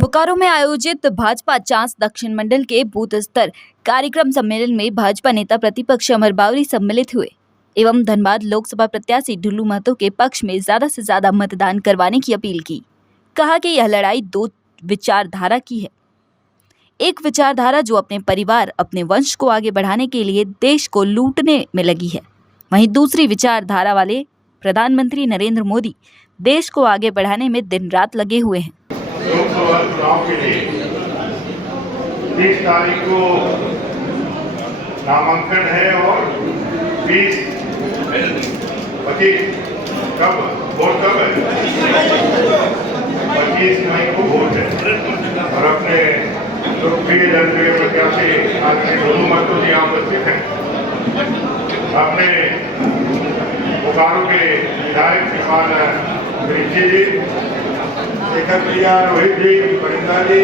बोकारो में आयोजित भाजपा चांस दक्षिण मंडल के बूथ स्तर कार्यक्रम सम्मेलन में भाजपा नेता प्रतिपक्ष अमर बावरी सम्मिलित हुए एवं धनबाद लोकसभा प्रत्याशी ढुल्लू महतो के पक्ष में ज्यादा से ज्यादा मतदान करवाने की अपील की। कहा कि यह लड़ाई दो विचारधारा की है, एक विचारधारा जो अपने परिवार अपने वंश को आगे बढ़ाने के लिए देश को लूटने में लगी है, वहीं दूसरी विचारधारा वाले प्रधानमंत्री नरेंद्र मोदी देश को आगे बढ़ाने में दिन रात लगे हुए हैं। लोकसभा चुनाव के लिए 30 तारीख को नामांकन है और 25 कब वोट कब है? 25 मई को वोट है और अपने लोकप्रिय जनप्रिय प्रत्याशी आदरणीय ढुल्लू महतो जी यहाँ उपस्थित हैं। अपने बोकारो के विधायक श्रीमान रिंची जी, शेखर भैया, रोहित जी, परिंदा जी,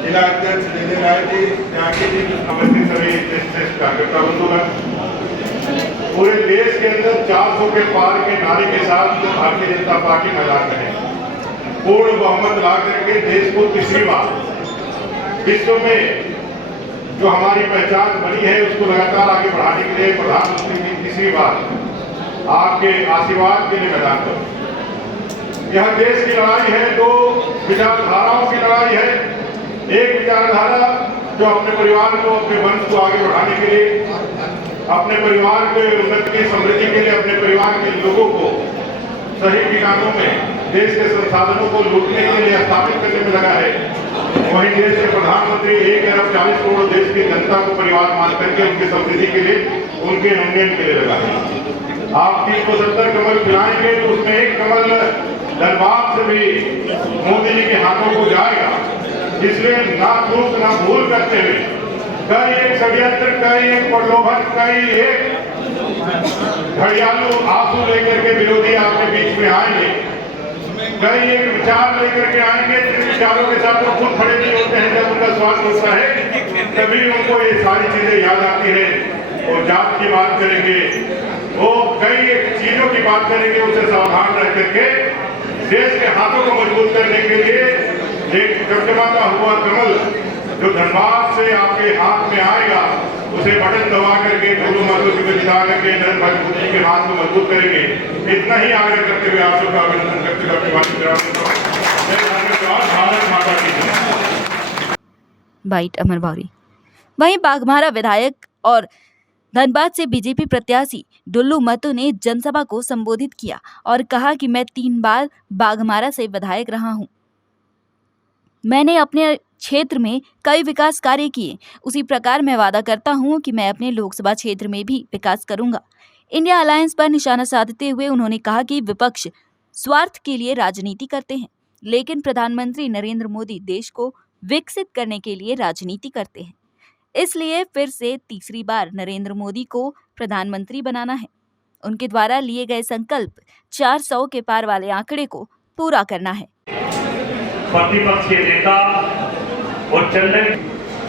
जिला अध्यक्ष लेने राय जी, त्यागी जी, समस्ती सभी श्रेष्ठ कार्यकर्ता बंधुगण, पूरे देश के अंदर 400 के पार के नारे के साथ जो भारतीय जनता पार्टी मैदान में है, पूर्ण बहुमत ला करके देश को तीसरी बार विश्व में जो हमारी पहचान बनी है उसको लगातार आगे बढ़ाने के लिए प्रधानमंत्री की तीसरी बार आपके आशीर्वाद के लिए मैदान पर। यह देश की लड़ाई है, दो विचारधाराओं की लड़ाई है। एक विचारधारा जो अपने परिवार को, अपने वंश को आगे बढ़ाने के लिए, अपने परिवार के उन्नति समृद्धि के लिए, अपने परिवार के लोगों को सही ठिकानों में देश के संसाधनों को लूटने के लिए स्थापित करने में लगा है। वहीं देश के प्रधानमंत्री 1 अरब 40 करोड़ देश की जनता को परिवार मान करके उनकी समृद्धि के लिए, उनके उन्नयन के लिए लगा है। आप 370 कमल खिलाएंगे तो उसमें एक कमल धनबाद से भी मोदी जी के हाथों को जाएगा। इसलिए ना चूक ना भूल करते हुए कई एक षड्यंत्र, कई एक प्रलोभन, कई एक घड़ियालू आंसू लेकर के विरोधी आपके बीच में आएंगे, कई एक विचार लेकर के आएंगे जिन विचारों के साथ वो खुद खड़े नहीं होते हैं। जब उनका स्वाद होता है तभी उनको ये सारी चीजें याद आती है। वो जात की बात करेंगे, वो कई एक चीजों की बात करेंगे, उसे सावधान रह करके देश के हाथों को मजबूत करने के लिए एक चमचमाता हुआ कमल जो धनबाद से आपके हाथ में आएगा, उसे बटन दबा करके ढुल्लू महतो जी को जिता करके नरेंद्र भाई मोदी जी के हाथ को मजबूत करेंगे। इतना ही आग्रह करते हुए आप सबका अभिनंदन करते हुए अपनी भारत माता की जय। बाइट अमर बावरी। वहीं बाघमारा विधायक और धनबाद से बीजेपी प्रत्याशी ढुल्लू महतो ने जनसभा को संबोधित किया और कहा कि मैं 3 बार बाघमारा से विधायक रहा हूं। मैंने अपने क्षेत्र में कई विकास कार्य किए, उसी प्रकार मैं वादा करता हूं कि मैं अपने लोकसभा क्षेत्र में भी विकास करूंगा। इंडिया अलायंस पर निशाना साधते हुए उन्होंने कहा कि विपक्ष स्वार्थ के लिए राजनीति करते हैं, लेकिन प्रधानमंत्री नरेंद्र मोदी देश को विकसित करने के लिए राजनीति करते हैं। इसलिए फिर से तीसरी बार नरेंद्र मोदी को प्रधानमंत्री बनाना है। उनके द्वारा लिए गए संकल्प 400 के पार वाले आंकड़े को पूरा करना है। प्रतिपक्ष के नेता और चंदन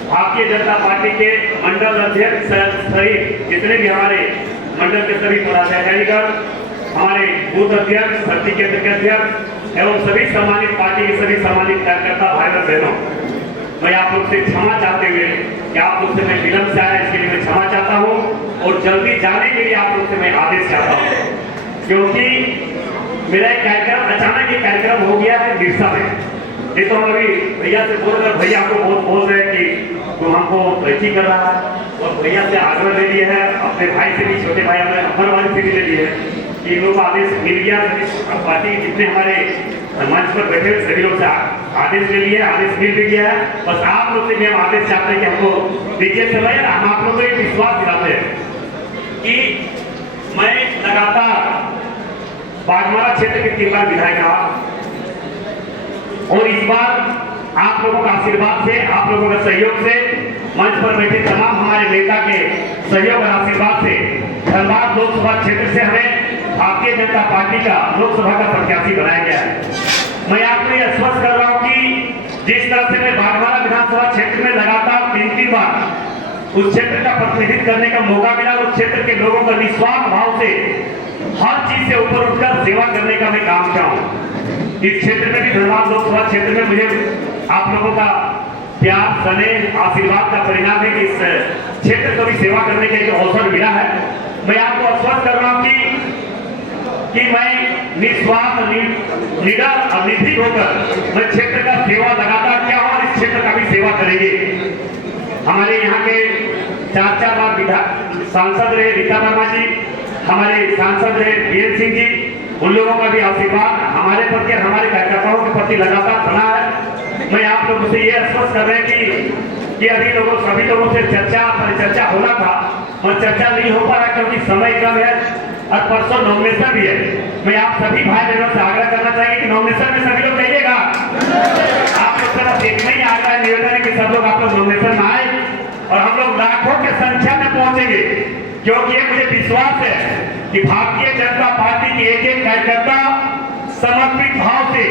भारतीय जनता पार्टी के मंडल अध्यक्ष सहित जितने भी हमारे मंडल के सभी पदाधिकारीगण, हमारे बूथ अध्यक्ष, शक्ति केंद्र के अध्यक्ष एवं सभी सम्मानित पार्टी के सभी सम्मानित कार्यकर्ता भाई और बहनों, मैं आप लोग से क्षमा चाहते हुए कि आप लोग से मैं विलंब से आया, इसके लिए मैं क्षमा चाहता हूँ और जल्दी जाने के लिए आप लोग से मैं आदेश चाहता हूँ, क्योंकि मेरा एक कार्यक्रम अचानक ये कार्यक्रम हो गया है बिरसा में। ये तो हम अभी भैया से बोल रहे, भैया आपको बहुत बोल रहे हैं कि तुम हमको तरक्की कर रहा है और भैया से आग्रह ले लिए है, अपने भाई से भी, छोटे भाई हमारे अमर वाले से भी ले लिए है कि इन लोगों को आदेश मिल गया। पार्टी के जितने हमारे मंच पर बैठे हुए सभी लोग से आदेश ले लिए, आदेश मिल भी गया है। बस आप लोग से भी हम आदेश चाहते हैं कि हमको दीजिए समय। हम आप लोगों को एक विश्वास दिलाते हैं कि मैं लगातार बाघमारा क्षेत्र के 3 बार विधायक रहा और इस बार आप लोगों का आशीर्वाद से, आप लोगों के सहयोग से, मंच पर बैठे तमाम हमारे नेता के सहयोग और आशीर्वाद से धनबाद लोकसभा क्षेत्र से हमें भारतीय जनता पार्टी का लोकसभा का प्रत्याशी बनाया गया है। मैं आपको यह आश्वस्त कर रहा हूं कि जिस तरह से मैं बाघमारा विधानसभा क्षेत्र में लगातार 3 बार उस क्षेत्र का प्रतिनिधित्व करने का मौका मिला, उस क्षेत्र के लोगों का निस्वार्थ भाव से हर चीज से ऊपर उठकर सेवा करने का मैं काम किया हूं। इस क्षेत्र में भी धनबाद लोकसभा क्षेत्र में मुझे आप लोगों का प्यार, स्नेह, आशीर्वाद का परिणाम है कि इस क्षेत्र को भी सेवा करने का एक अवसर मिला है। मैं आपको आश्वस्त कर रहा हूँ कि मैं निस्वार्थ, निडर और निर्भीक होकर मैं क्षेत्र का सेवा लगातार क्या और इस क्षेत्र का भी सेवा करेंगे। हमारे यहाँ के 4 बार सांसद रहे रीता वर्मा जी, हमारे सांसद रहे बीएन सिंह जी, उन लोगों का भी आशीर्वाद हमारे प्रति, हमारे कार्यकर्ताओं के प्रति लगातार बना है। मैं आप लोगों से ये आश्वस्त कर रहे हैं कि अभी सभी लोगों से परिचर्चा होना था और चर्चा नहीं हो पा रहा क्योंकि समय कम है और परसों नॉमिनेशन भी है। मैं आप सभी भाई बहनों से आग्रह करना चाहिए कि नॉमिनेशन में सभी लोग जाइएगा। आप लोग तरफ एक नहीं आग्रह निवेदन है कि सब लोग आप लोग नॉमिनेशन में आए और हम लोग लाखों की संख्या में पहुंचेंगे, क्योंकि ये मुझे विश्वास है कि भारतीय जनता पार्टी के एक कार्यकर्ता समर्पित भाव से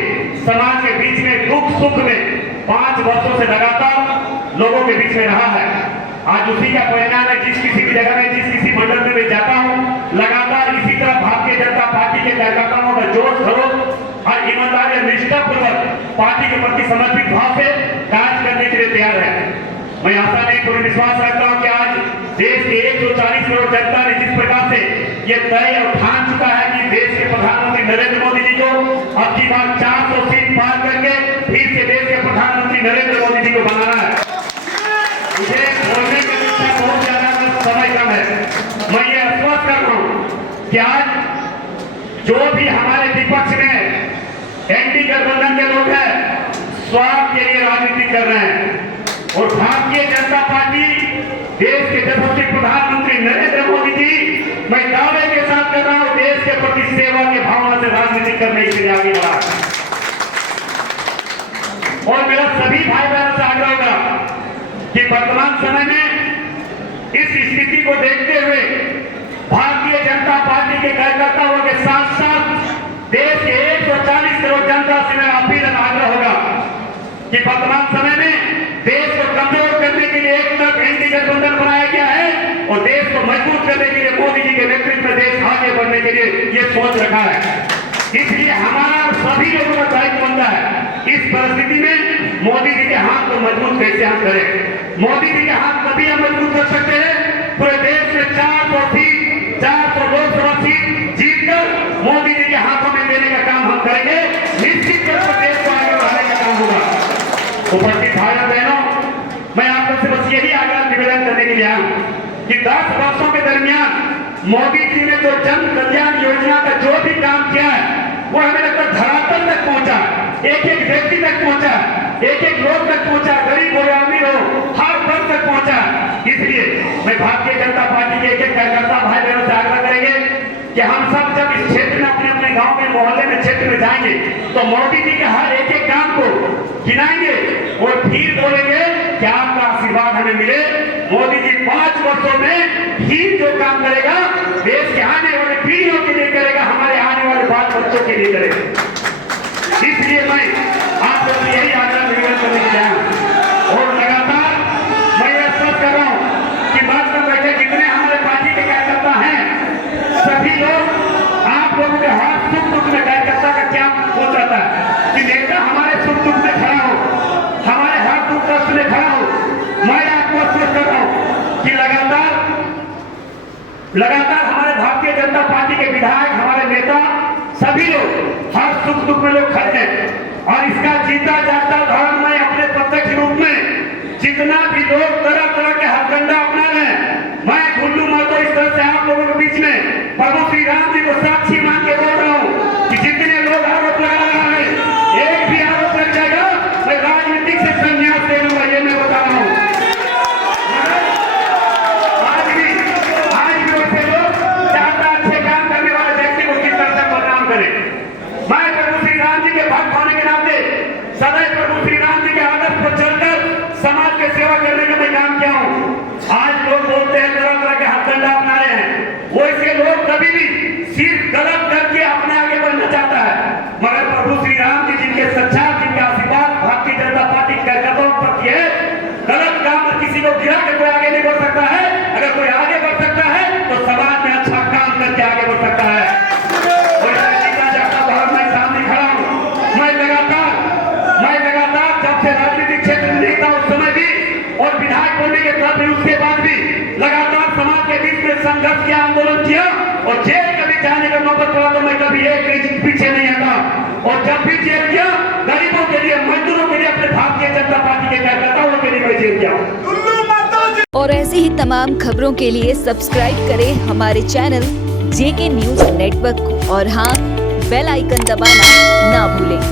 समाज के बीच में दुख सुख में 5 वर्षों से लगातार लोगों के बीच में रहा है। आज उसी का परिणाम है। जिस किसी भी जगह में, जिस किसी मंडल में मैं जाता हूँ, लगातार इसी तरह भारतीय जनता पार्टी के कार्यकर्ताओं का जोश खरोश और ईमानदारी और निष्ठापूर्वक पार्टी के प्रति समर्पित भाव से कार्य करने के लिए तैयार है। मैं आशा नहीं पूरी विश्वास रखता हूँ कि आज देश के 140 करोड़ जनता ने जिस प्रकार से ये तय और ठान चुका है कि देश के प्रधानमंत्री नरेंद्र मोदी जी को अब की बार 400 सीट पार करके फिर से देश के प्रधानमंत्री नरेंद्र मोदी जी को बनाना है। मुझे बोलने की इच्छा बहुत ज्यादा, समय कम है। मैं ये आश्वस्त कर रहा हूँ कि आज जो भी हमारे विपक्ष में एंटी गठबंधन के लोग हैं, स्वार्थ के लिए राजनीति कर रहे हैं और भारतीय जनता पार्टी देश के यशस्वी प्रधानमंत्री नरेंद्र मोदी जी, मैं दावे के साथ कर रहा हूं, देश के प्रति सेवा की भावना से राजनीति करने के लिए आगे बढ़ा। और मेरा सभी भाई बहनों से आग्रह होगा कि वर्तमान समय में इस स्थिति को देखते हुए भारतीय जनता पार्टी के कार्यकर्ताओं के साथ साथ देश के 140 करोड़ जनता से मेरा अपील और आग्रह होगा कि वर्तमान समय में देश को कमजोर करने के लिए एक तरफ एंटी गठबंधन बनाया गया है और देश को मजबूत करने के लिए मोदी जी के नेतृत्व में देश आगे बढ़ने के लिए ये सोच रखा है। इसलिए हमारा सभी लोगों का दायित्व बनता है इस परिस्थिति में मोदी जी के हाथ को मजबूत कैसे हम करें। मोदी जी के हाथ तभी हम मजबूत कर सकते हैं पूरे देश में 400 लोकसभा सीट जीतकर मोदी जी के हाथों में देने का काम हम करेंगे। निश्चित तौर पर देश को आगे बढ़ाने का काम होगा। उपस्थित भाई बहनों, मैं आप लोग से बस यही आग्रह निवेदन करने के लिए आया हूं कि 10 वर्षों के दरमियान मोदी जी ने जो जन कल्याण योजना का जो भी काम किया है वो हमें लगता है धरातल तक पहुंचा, एक एक व्यक्ति तक पहुंचा, एक एक लोग तक पहुंचा, गरीब हो या अमीर हो, हर वर्ग तक पहुंचा। इसलिए मैं भारतीय जनता पार्टी के एक कार्यकर्ता भाई बहनों से आग्रह करेंगे कि हम सब जब इस क्षेत्र में अपने अपने गांव में, मोहल्ले में, क्षेत्र में जाएंगे तो मोदी जी के हर एक एक काम को गिनाएंगे और फिर बोलेंगे कि आपका आशीर्वाद हमें मिले। मोदी जी 5 वर्षों में फिर जो काम करेगा देश के आने वाले पीढ़ियों के लिए करेगा, हमारे आने वाले बाल बच्चों के लिए करेगा। इसलिए मैं आप लोग यही आग्रह निवेदन करने के लिए और लगातार मैं यह स्पष्ट कर रहा हूँ कि बात में बैठे जितने हमारे पार्टी के कार्यकर्ता हैं सभी लोग, आप लोगों के हर सुख दुख में कार्यकर्ता का क्या सोच रहता है कि नेता हमारे सुख दुख में खड़ा हो, हमारे हर दुख कष्ट में खड़ा हो। मैं आपको स्पष्ट कर रहा हूं कि लगातार हमारे भारतीय जनता पार्टी के विधायक, हमारे नेता, सभी लोग हर सुख दुख में लोग खड़े हैं और इसका जीता जागता उदाहरण मैं अपने प्रत्यक्ष रूप में जितना भी लोग तरह तरह के हथकंडा अपना रहे हैं, मैं गुल्लू महतो इस तरह से आप लोगों के बीच में प्रभु श्री राम जी को साक्षी मान के बोल रहा हूं कि जितने लोग आरोप लगा रहे हैं, एक भी आरोप लग जाएगा मैं राजनीतिक से संन्यास ले लूंगा, ये मैं बता रहा हूं। आज भी वैसे लोग ज्यादा अच्छे काम करने वाले व्यक्ति को किस तरह से बदनाम करें। मैं प्रभु श्री राम जी के भक्त होने के नाते सदैव प्रभु श्री राम जी के आदर्श पर चलकर समाज की सेवा करने का मैं काम किया हूं। आज लोग बोलते हैं तरह तरह के हथकंडा अपना रहे हैं, वैसे लोग कभी भी सिर्फ गलत करके अपने आगे बढ़ना चाहता है, मगर प्रभु श्री राम जी जिनके सच्चा, जिनके आशीर्वाद भारतीय जनता पार्टी के कार्यकर्ताओं पर है, गलत काम में किसी को गिरा के कोई आगे नहीं बढ़ सकता है। अगर कोई आगे बढ़ सकता है तो समाज में अच्छा काम करके आगे बढ़ सकता है। मैं सामने खड़ा हूं, मैं था, फिर उसके बाद भी लगातार समाज के बीच में संघर्ष किया, आंदोलन किया और जेल कभी जाने का नौबत पड़ा तो मैं कभी एक इंच पीछे नहीं हटा। और जब भी जेल गया, गरीबों के लिए, मजदूरों के लिए, अपने भारतीय जनता पार्टी के कार्यकर्ताओं के लिए मैं जेल गया। और ऐसी ही तमाम खबरों के लिए सब्सक्राइब करें हमारे चैनल जेके न्यूज नेटवर्क को और हाँ, बेल आइकन दबाना ना भूलें।